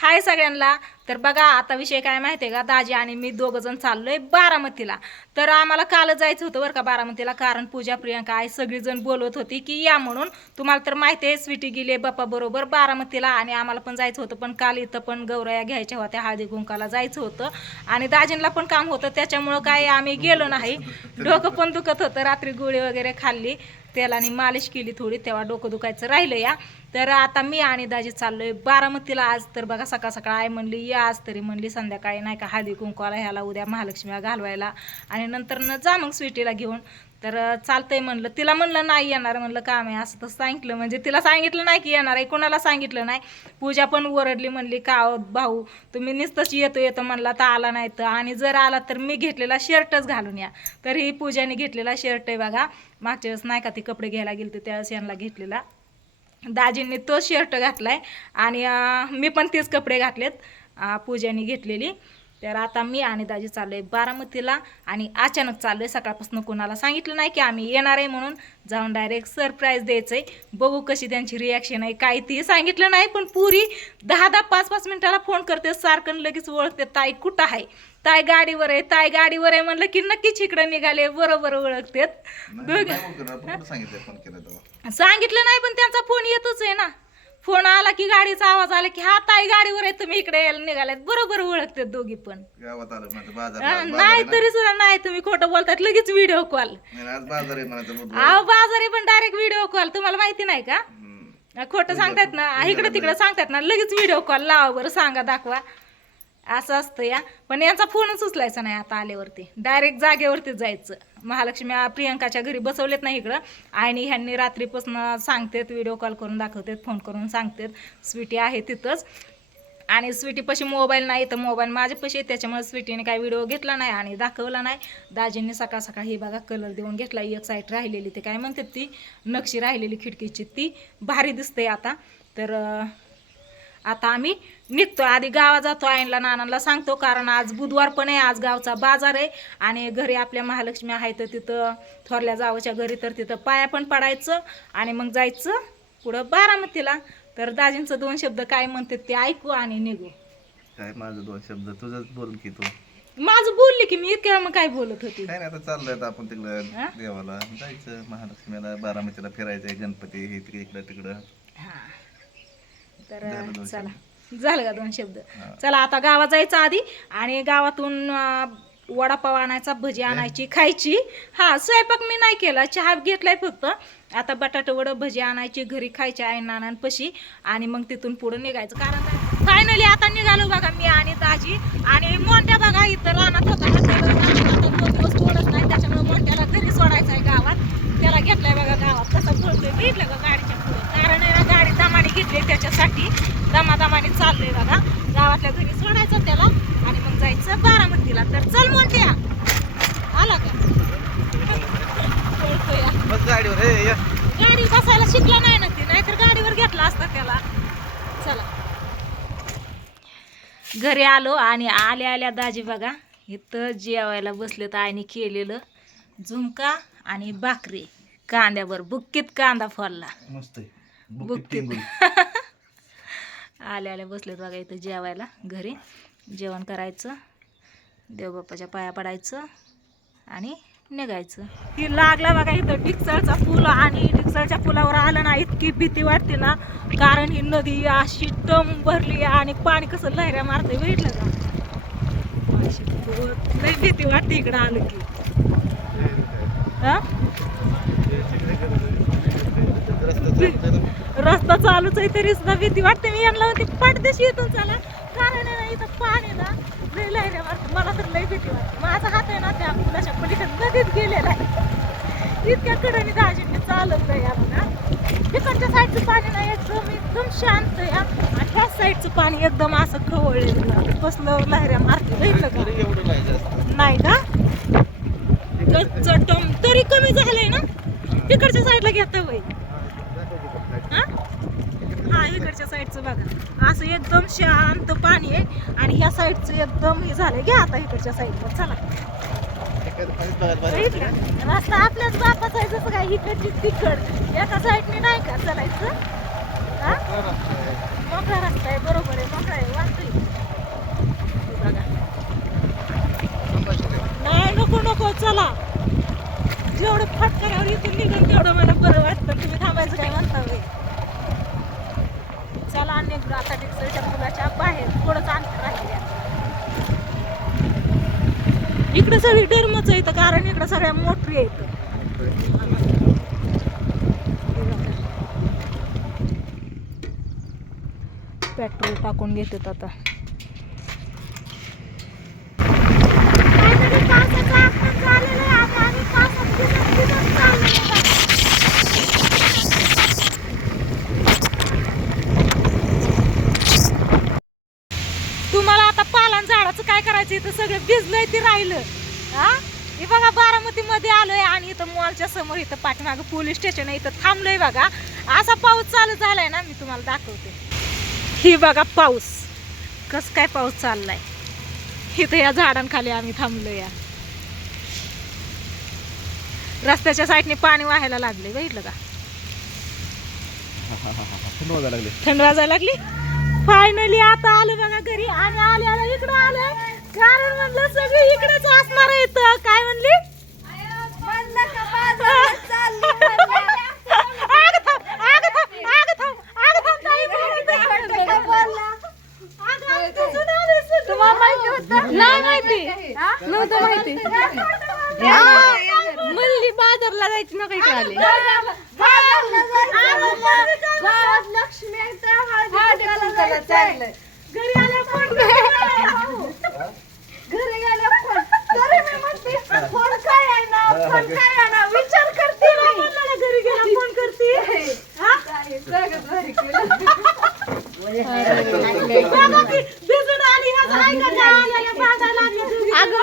हाय सगळ्यांना. तर बघा आता विषय काय माहिती आहे का? दाजी आणि मी दोघं जण चाललोय बारामतीला. तर आम्हाला काल जायचं होतं बरं का बारामतीला कारण पूजा प्रियंका आई सगळीजण बोलवत होती की या म्हणून. तुम्हाला तर माहिती आहे स्वीटी गेली बाप्पा बरोबर बारामतीला आणि आम्हाला पण जायचं होतं पण काल इथं पण गौराया घ्यायच्या होत्या हळदी कुंकाला जायचं होतं. आणि दाजींना पण काम होतं त्याच्यामुळं काय आम्ही गेलो नाही. डोकं पण दुखत होतं रात्री गोळी वगैरे खाल्ली. तेलाने मालिश केली थोडी तेव्हा डोकं दुखायचं राहिलं या. तर आता मी आणि दाजी चाललोय बारामतीला आज. तर बघा सकाळ सकाळ आई म्हणली या आज तरी. म्हणली संध्याकाळी नाही का हळदी कुंकवाला ह्याला उद्या महालक्ष्मीला घालवायला आणि नंतर न जा मग स्वीटीला घेऊन. तर चालतंय म्हणलं. तिला म्हणलं नाही येणार. म्हणलं काम आहे. असं तसं सांगितलं. म्हणजे तिला सांगितलं नाही की येणार आहे. कोणाला सांगितलं नाही. पूजा पण ओरडली म्हणली का हो भाऊ? तुम्ही नुसतंच येतो येतो म्हणला तर आला नाही तर. आणि जर आला तर मी घेतलेला शर्टच घालून या. तर ही पूजाने घेतलेला शर्ट आहे बघा. मागच्या वेळेस नाही का ती कपडे घ्यायला गेली त्यावेळेस यांना घेतलेला. दाजींनी तो शर्ट घातला आहे आणि मी पण तेच कपडे घातलेत पूजाने घेतलेली. तर आता मी आणि दाजी चाललोय बारामतीला आणि अचानक चाललोय सकाळपासून कोणाला सांगितलं नाही की आम्ही येणार आहे म्हणून जाऊन डायरेक्ट सरप्राईज द्यायचंय बघू कशी त्यांची रिॲक्शन आहे काही ती सांगितलं नाही पण पुरी दहा दहा पाच पाच मिनिटाला फोन करते सारखं लगेच ओळखते ताई कुठं आहे ताई गाडीवर आहे ताई गाडीवर आहे म्हणलं की नक्कीच इकडं निघाले बरोबर ओळखतेत सांगितलं नाही पण त्यांचा फोन येतच आहे ना फोन आला की गाडीचा आवाज आला की हा ताई गाडीवर आहे तुम्ही इकडे यायला निघाल्यात बरोबर ओळखते दोघी पण. गावात आलं हा, नाही तरी सुद्धा नाही तुम्ही खोटं बोलतात लगेच व्हिडिओ कॉल आज बाजार आहे म्हणायचं बुधवार. अहो बाजारी पण डायरेक्ट व्हिडिओ कॉल तुम्हाला माहिती नाही का? हम्म. खोटं सांगतात ना इकडे तिकडे सांगतात ना लगेच व्हिडिओ कॉल लावा बरं सांगा दाखवा. असं असतं या. पण यांचा फोनच उचलायचा नाही आता आल्यावरती. डायरेक्ट जागेवरती जायचं. महालक्ष्मी प्रियंकाच्या घरी बसवलेत नाही इकडं. आणि ह्यांनी रात्रीपासून सांगतेत व्हिडिओ कॉल करून दाखवतात फोन करून सांगतात. स्वीटी आहे तिथंच. आणि स्वीटीपाशी मोबाईल नाही तर मोबाईल माझ्यापाशी आहे, त्याच्यामुळे स्वीटीने काही व्हिडिओ घेतला नाही आणि दाखवला नाही. दाजींनी सकाळ सकाळ ही बघा कलर देऊन घेतला. एक साईड राहिलेली ते काय म्हणतात ती? नक्षी राहिलेली खिडकीची. ती भारी दिसते आता. तर आता आम्ही निघतो आधी गावात जातो आईनला नानांना सांगतो कारण आज बुधवार पण आहे आज गावचा बाजार आहे. आणि घरी आपल्या महालक्ष्मी आहे तर तिथं थोरल्या जावच्या घरी तर तिथं पाया पण पडायचं आणि मग जायचं पुढं बारामतीला. तर दाजींचं दोन शब्द काय म्हणतात ते ऐकू आणि निघू. काय माझं दोन शब्द? तुझंच बोल की तू. माझं बोलले की मी इतक्या मग काय बोलत होती? काय नाही आता चाललंय आता आपण हा? तिकडं देवाला. जायचं महालक्ष्मीला बारामतीला फिरायचंय गणपती हे तिकडे इकडं तिकडं. हा. तर चला. झालं का दोन शब्द. चला आता गावात जायचं आधी आणि गावातून वडापाव आणायचा भजी आणायची खायची. हा स्वयंपाक मी नाही केला चहा घेतलाय फक्त. आता बटाटे वडं भजी आणायची घरी खायची आई नानांपाशी आणि मग तिथून पुढे निघायचं. कारण फायनली आता निघालो बघा मी आणि दाजी आणि मोठ्या बघा इथं रानात होता. दोन दिवस तोडत नाही त्याच्यामुळे मोठ्याला घरी सोडायचं आहे गावात. त्याला घेतलाय बघा गावात. कसं बोलतोय बघितलं का गाडीच्या पुढे? कारण घेतली त्याच्यासाठी. दमादमाने चाललोय बघा. गावातल्या घरी सोडायचं त्याला आणि मग जायचं बारामतीला. तर चल मोठ्या. आला का. गाडी बसायला शिकला नाही ना ती नाहीतर गाडीवर घेतला असता त्याला. चला. घरी आलो आणि आल्या आल्या दाजी बघा इथं जेवायला बसले तर आईने केलेलं झुमका आणि भाकरी. कांद्यावर बुक्कीत कांदा फोडला. मस्त टिंगून. आल्या आल्या बसलेत बघा इथं जेवायला घरी. जेवण करायचं देवबाप्पाच्या पाया पडायचं आणि निघायचं. ती लागला बघा इथं डिक्सळचा पूल आणि डिक्सळच्या पुलावर आलं ना इतकी भीती वाटते ना कारण ही नदी अशी टम भरली आणि पाणी कसं लहऱ्या मारते बघितलं का? अशी लई भीती वाटते इकडं आलं की. हा. रस्ता चालूच आहे तरी सुद्धा भीती वाटते. मी यांना म्हणते पाठदेशी येतो चला. कारण इथं पाणी ना लय मारते मला तर लय भीती वाटते. माझा हात आहे ना त्या पुलाच्या पलीकडे नदीत गेलेला आहे. इतक्या कडे दाजींनी चालत नाही ना तिकडच्या साईडचं पाणी ना एकदम एकदम शांत आहे. आणि ह्या साईडचं पाणी एकदम असं खवळलेलं कसलं लहऱ्या मारते एवढं नाही का? तरी कमी झालंय ना? तिकडच्या साईडला घेता बाई हा इकडच्या साईडचं बघा. असं एकदम शांत पाणी आहे. आणि ह्या साईडचं एकदम हे झालं घ्या आता इकडच्या साईडवर चला. रस्ता आपल्याच बापाचा आहे जसं काय इकडची तिकड. एका साईडने नाही का चालायचं? मोकळा रस्ता आहे. बरोबर आहे. मोकळा आहे. वाटतोय बघा. नाही नको नको. चला. जेवढं फटकऱ्यावर इथून निघेल तेवढं मला बरं वाटतं. तुम्ही थांबायचं काय? म्हणता चला आणि आता डिक्सरच्या मुलाच्या बाहेर. थोडंच अंतर राहिले इकडे सगळी डरमच येतं कारण इकडे सगळ्या मोटरी येतं पेट्रोल टाकून घेतात आता तुम्हाला आता पालन करायचं इथं सगळं भिजलंय ते राहिलं. हा? हे बघा बारामती मध्ये आलोय आणि इथं मॉलच्या समोर इथं पाठीमागं पोलीस स्टेशन आहे. इथं थांबलोय बघा. असा पाऊस चालू झालाय ना मी तुम्हाला दाखवते. ही बघा पाऊस. कस काय पाऊस चाललाय. इथं या झाडांखाली आम्ही थांबलो या. रस्त्याच्या साईडने पाणी वाहायला लागले बघितलं का? लागले थंड वाजायला लागली. फायनली आता आलो बघा घरी. आणि आले आले इकडं आलं. कारण म्हणलं सगळे इकडेच असणार आहे इथं. काय म्हणली. नाही माहिती नव्हतं माहिती. म्हणली बाजारला जायची ना काही आले. घरी आल्या विचार करते घरी गेला फोन करते हा? अगं?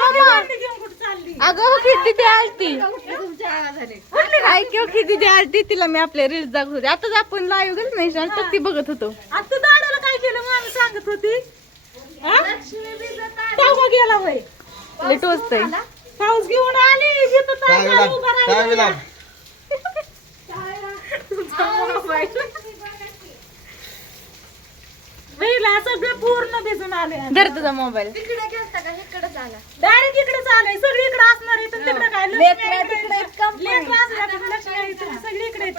अगं किती ती आलती. ऐक किती ती आलती. तिला मी आपल्या रील्स दाखवत होते. आताच आपण लाईव्ह गेलो नाही तर ती बघत होतो. आता दादाला काय केलं मामी सांगत होती. हा? गेला होय. लय टोचतंय पाऊस घेऊन आली. उभा राहिली. वेळेला सगळे पूर्ण भिजून आले. धर तुझा मोबाईल. डायरेक्ट इकडे चालय सगळी इकडे असणार आहे तर तिकडे काय? लेकरं असल्या तर सगळी इकडे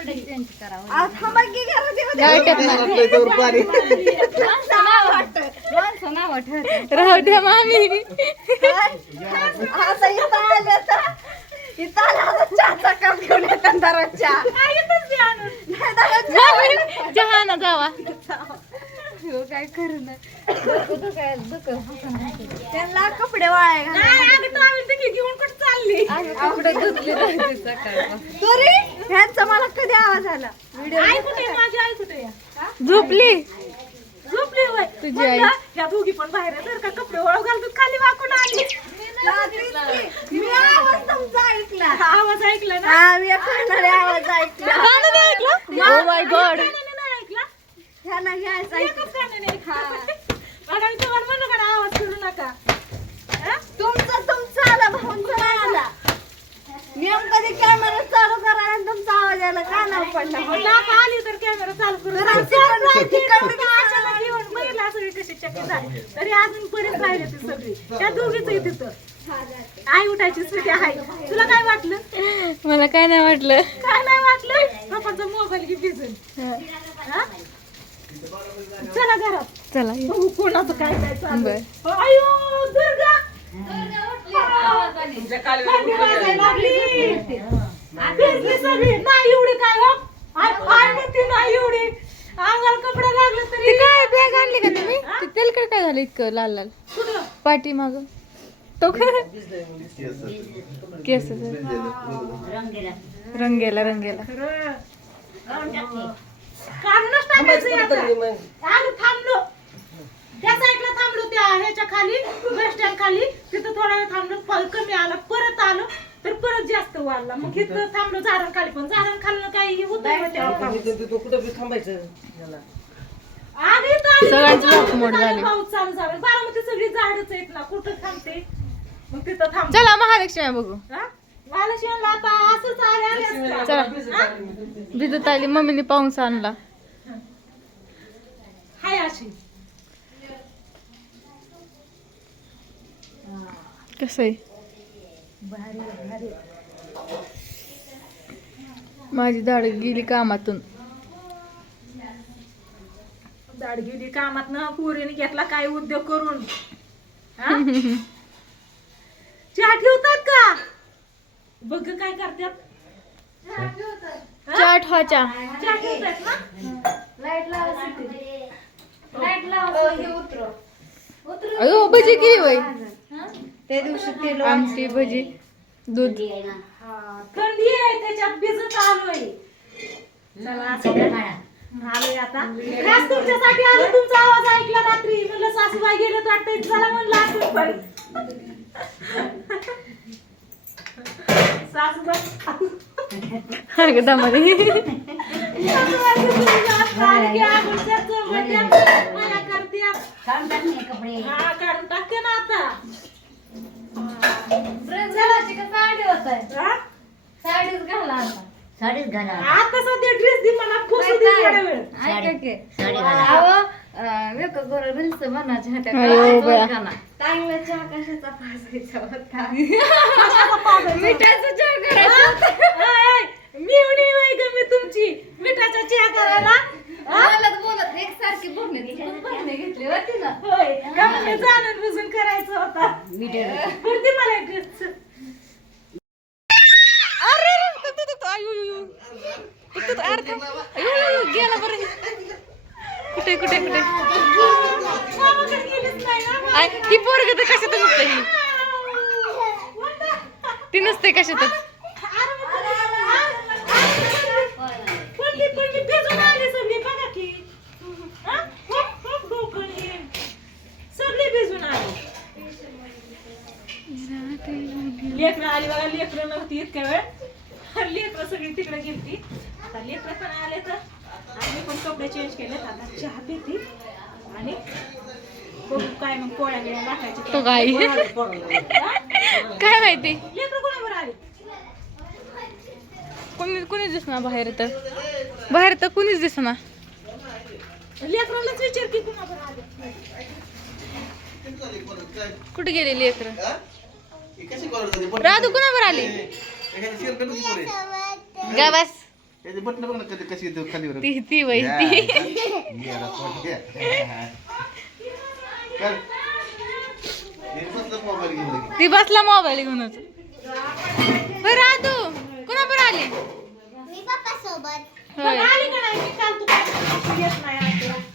राहू द्या मामी. चहा. ना जावा. त्यांना कपडे वाळाय नाही, अगं towel ते की घेऊन कुठं चालली? तरी ह्यांचा मला कधी आवाज आला? व्हिडिओ आई कुठे आहे? माझी आई कुठे आहे? झोपली झोपली? होय. तुझी आई. म्हणलं, ह्या दोघी पण बाहेर जर का कपडे वाळू घालतात खाली वाकून आली. मी आवाज तुमचा ऐकला. आवाज ऐकला ना? हा मी आवाज ऐकला. कानाने ऐकला? ओ माय गॉड नाही घ्यायचा एकच बघा मी तुम्हाला म्हणू का आवाज करू नका? हा? तुमचा तुमचा आला भाऊंचा नाही आला? नेमकं ते कॅमेरा चालू करा आणि तुमचा आवाज यायला कानावर पडला म्हणलं आता आली तर कॅमेरा चालू करू तर आमची पण माहिती कमी अचानक येऊन बघितलं सगळी तरी अजून पर्यंत राहिले ते सगळी. त्या दोघीच आहे तिथं आई उठायची स्थिती आहे. तुला काय वाटलं? मला काय नाही वाटलं. काय नाही वाटलं? पप्पांचा मोबाईल घे भिजून. हा? चला घरात. चला बघू कोणाचं काय काय चालू. बर. अयो दुर्गा! थंडी वाजायला लागली. भिजली सगळी. नाही एवढी काय हो? आय आय म्हणते नाही एवढी. अंगाला कपडे लागले ती तरी काय बॅग आणली का तुम्ही? ते तेलकट काय झालं इतकं लाल लाल? कुठं? पाठी माग. तो काय? केस रंगेला. रंगेला खरं. काढूनच टाकायचं आता. आम्ही थांबलो. त्या साईडला थांबलो त्या ह्याच्या खाली बस स्टँड खाली. तिथं थोडा वेळ थांबलो. फळ कमी आला परत आलो. तर परत जास्त वाढला. मग इथं थांबलो झाडांखाली पण. झाडांखाली काही होत सगळ्यांची झोपमोड झाली. पाऊस चालू झाला. बारामती सगळी झाडच आहेत ना. कुठं थांबते? मग तिथं थांब. चला महालक्ष्मी बघू. महालक्ष्मीला आता असंच आले आले असते. चला? भिजत आली. मम्मीने पाऊस आणला. हाय अशी. कसं आहे? भारी भारी माझी दाढ गेली कामातून. दाढ गेली कामात ना पोरीने घेतला काय उद्योग करून? हा? चहा ठेवतात का? बघ काय करतात. चाट हा? चा चहा. ठेवतात ना? लाइट लावा लाइट लावा अयो भजी केली वय त्या दिवशी ते आमटी भजी. दूध. हा, थंडी आहे त्याच्यात भिजत आलोय. चला. आलोय आता. खास तुमच्यासाठी आलो तुमचा आवाज ऐकला रात्री. म्हणलं सासूबाई गेलं वाटतंय चला म्हणलं आठवण पडली सासूबाई. दमाने सासूबाई तुम्ही जास्त आले की आगोदरच्या चौघट्या मला करत्यात. हा, काढून टाकते ना आता. आहे? साडीच घाला आता. साडीच घाला. आता सध्या ड्रेस दे मला फसू दे थोडा वेळ. ऐका की. साडी घाला. अहो वेक गोर रील्स बनायचे बया. चांगला चहा कशाचा पाजायचा होता? मिठाचा चहा करायचा वय ग मी तुमची? मिठाचा चहा करायला? बोलत भरणे घेतली होती ना होय. म्हणजे जाणून बुजून करायचं होता? कुठे मला एक ड्रेस अरे रे, तू- तू- तू- आयु, आयु, आयु. तू- तू- अरे थांब. आयु, आयु, आयु, गेला बरं कुठे कुठे कुठे आय, ही पोरग तर कशात नसते ही ती नसते कशातच. पडली पडली भिजून आली सगळी बघा की. हा? पडली. सगळी भिजून आली लेकरं आली बघा लेकरं नव्हती इतक्या वेळ. लेकरं सगळी तिकडे गेलती. आता लेकरं पण आले तर. आम्ही पण कपडे चेंज केले आता चहा पिती. आणि बघू काय मग पोळ्या बिळ्या टाकायची तो काय? काय माहिती? कोणी कोणीच दिसणार बाहेर तर. बाहेर तर कोणीच दिसणार. लेकरालाच विचार की कुणावर आले? कुठे गेलेली लेकर? राधू कुणावर आली? एखादी शेर करून पुढे गा बस. याचे बटन बघ ना कधी कशी येते खाली वर ती ती वय ती. हे. ती बसला मोबाईल घेऊनच. राधू. कुणावर आली. मग होय. आली का नाही? मी काल तुला येत नाही